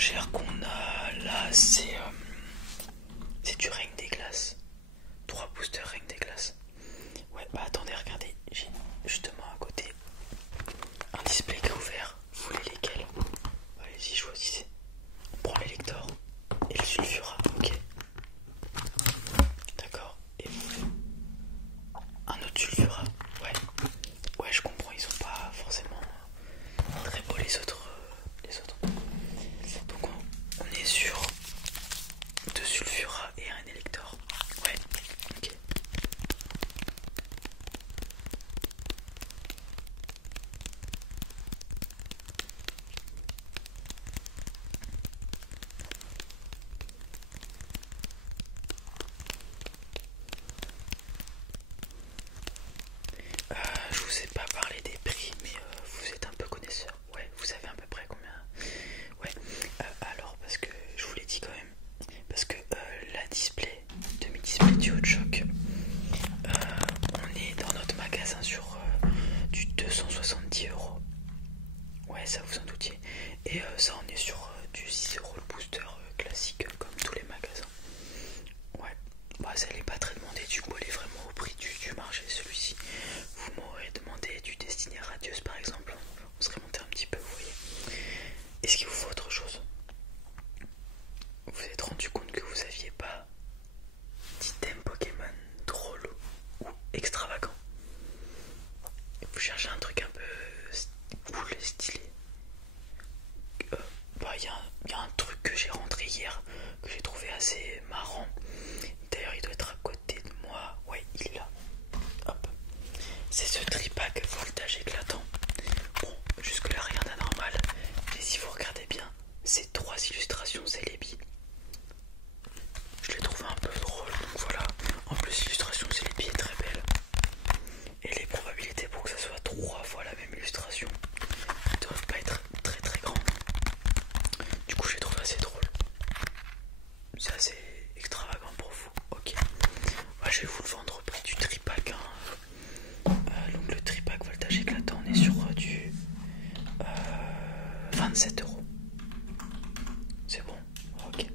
cher qu'on a là, c'est du règne des glaces. 3 boosters règne des glaces. Ouais, bah attendez, regardez, j'ai justement à côté un display qui est ouvert. Vous voulez lesquels? Allez-y, choisissez. On prend l'élector et le sulfura, ok. D'accord. Et vous voulez un autre sulfura? Ouais. Ouais, je comprends, ils sont pas forcément très beaux les autres. Donc on est sur 2 sulfura et un élector. Ouais, ok. Je vous ai pas parlé des prix, mais vous êtes un peu connaisseur. Ouais, vous savez à peu près combien. Ouais, alors parce que je vous l'ai dit quand même, parce que la display, demi-display du Hot Shock, on est dans notre magasin sur du 270€. Ouais, ça vous en doutiez. Et ça, on est sur du 6€ le booster classique, comme tous les magasins. Ouais, bah ça n'est pas très demandé, du coup elle est vraiment au prix du marché celui-ci. Vous m'aurez demandé du Destiny Radius par exemple, on serait monté un petit peu, vous voyez. Est-ce qu'il vous faut autre chose? Vous vous êtes rendu compte que vous aviez pas d'item Pokémon drôle ou extravagant? Vous cherchez un truc un peu cool et stylé. Bah y a un truc que j'ai rentré hier, que j'ai trouvé assez marrant. D'ailleurs il doit être à côté de moi. Ouais, il est là. Hop. C'est ce tripack voltage éclatant. Bon, jusque là rien d'anormal. Mais si vous regardez bien, ces 3 illustrations Celebi, je les trouve un peu drôles. Donc voilà. En plus l'illustration Celebi est très belle. Et les probabilités pour que ça soit 3 fois la même illustration ne doivent pas être très très grandes. Du coup je les trouve assez drôles. C'est assez extravagant pour vous. Ok. Moi je vais vous le vendre au prix du tripack. Donc le tripack voltage éclatant, on est sur du 27€. C'est bon. Ok.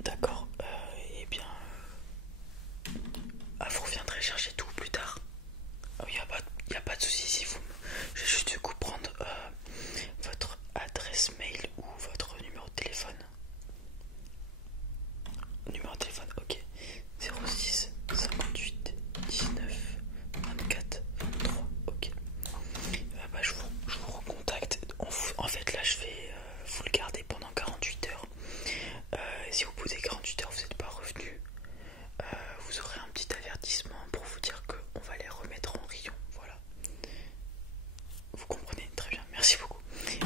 D'accord. Et bien... vous reviendrez chercher tout plus tard. Il n'y a pas de souci si vous... Je vais juste du coup prendre votre adresse mail ou votre numéro de téléphone. Numéro de téléphone, ok. 06 58 19 24 23, ok. Je vous recontacte. En fait là je vais vous le garder pendant 48 heures. Si au bout des 48 heures vous n'êtes pas revenu, vous aurez un petit avertissement pour vous dire qu'on va les remettre en rayon. Voilà. Vous comprenez? Très bien, merci beaucoup.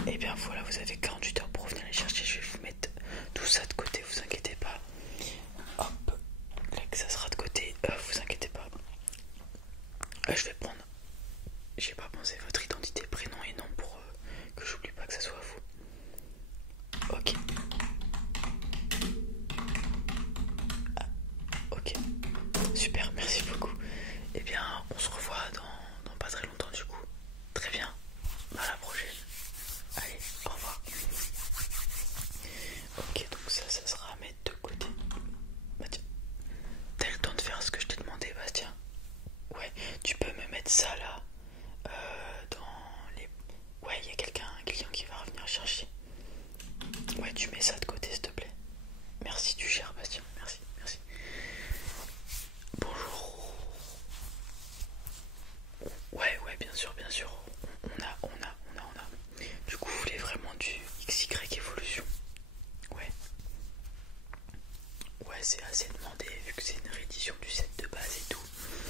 Et bien voilà, vous avez 48 heures pour venir les chercher. Je vais vous mettre tout ça de côté, vous inquiétez pas. Hop, là que ça sera de côté, vous inquiétez pas. Je vais prendre, j'ai pas pensé, votre identité, prénom et nom pour que j'oublie pas que ça soit vous. Ok. Ok, super, merci beaucoup. Et bien on se revoit dans pas très longtemps du coup. Très bien, à la prochaine. Allez, au revoir. Ok, donc ça sera à mettre de côté. Bah tiens, t'as le temps de faire ce que je t'ai demandé, Bastien? Ouais, tu peux me mettre ça là dans les... Ouais, il y a un client qui va revenir chercher. Ouais, tu mets ça de côté s'il te plaît. Merci, tu gères, Bastien, merci, merci. Bonjour. Ouais, bien sûr, bien sûr. On a. Du coup, vous voulez vraiment du XY évolution? Ouais. Ouais, c'est assez demandé vu que c'est une réédition du set de base et tout.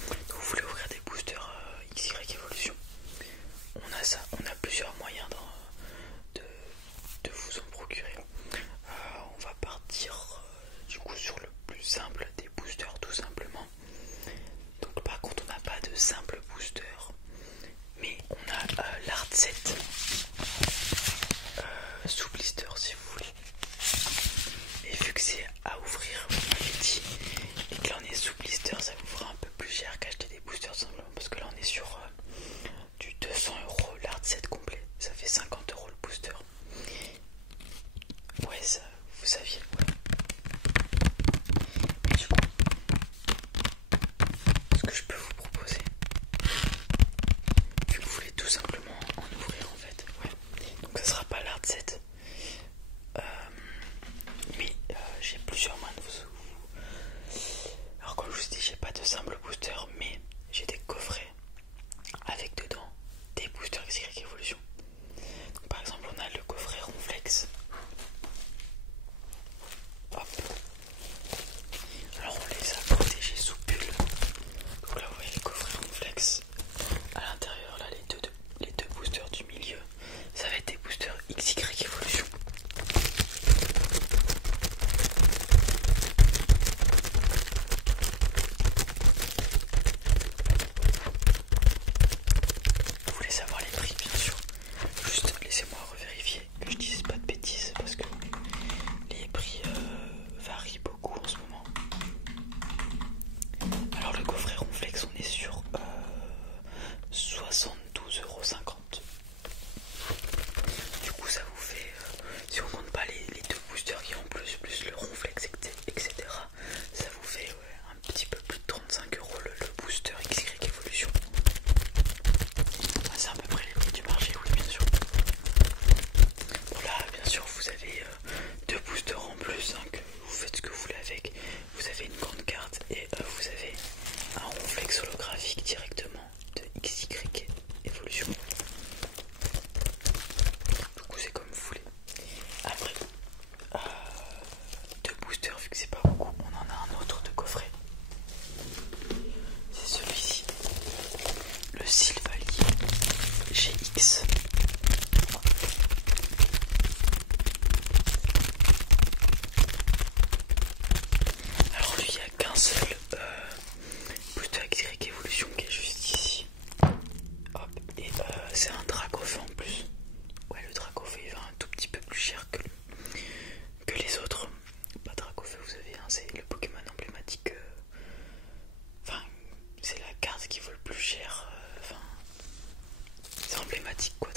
Donc vous voulez ouvrir des boosters XY évolution? On a ça, on a plusieurs moyens de vous en procurer. On va partir du coup sur le plus simple des boosters tout simplement. Donc par contre on n'a pas de simple booster, mais on a l'Art 7 sous blister si vous voulez. Et vu que c'est à ouvrir, vous m'avez dit, et que là on est sous blister, ça vous fera un peu plus cher qu'acheter des boosters simplement, parce que là on est sur du 200€, l'Art 7 complet, ça fait 50€ le booster. 150. Du coup ça vous fait, si on compte pas les deux boosters qui ont plus le ronflex, etc., ça vous fait un petit peu plus de 35 € le booster XY Evolution. C'est à peu près les prix du marché, oui bien sûr. Bon là bien sûr vous avez deux boosters en plus, hein, que vous faites ce que vous voulez avec. Vous avez une grande carte et vous avez un ronflex holographique directement de XY Evolution. Du coup c'est comme vous voulez. Après deux boosters, vu que c'est pas beaucoup, on en a un autre de coffret. C'est celui-ci, le Sylvalier GX. Alors lui, il n'y a qu'un seul booster XY Evolution qui est juste ici. Hop, et c'est un Dracofeu en plus. Ouais, le Dracofeu il va un tout petit peu plus cher que les autres. Pas Dracofeu, vous savez, hein, c'est le Pokémon emblématique. Enfin, c'est la carte qui vaut le plus cher. Enfin, c'est emblématique quoi,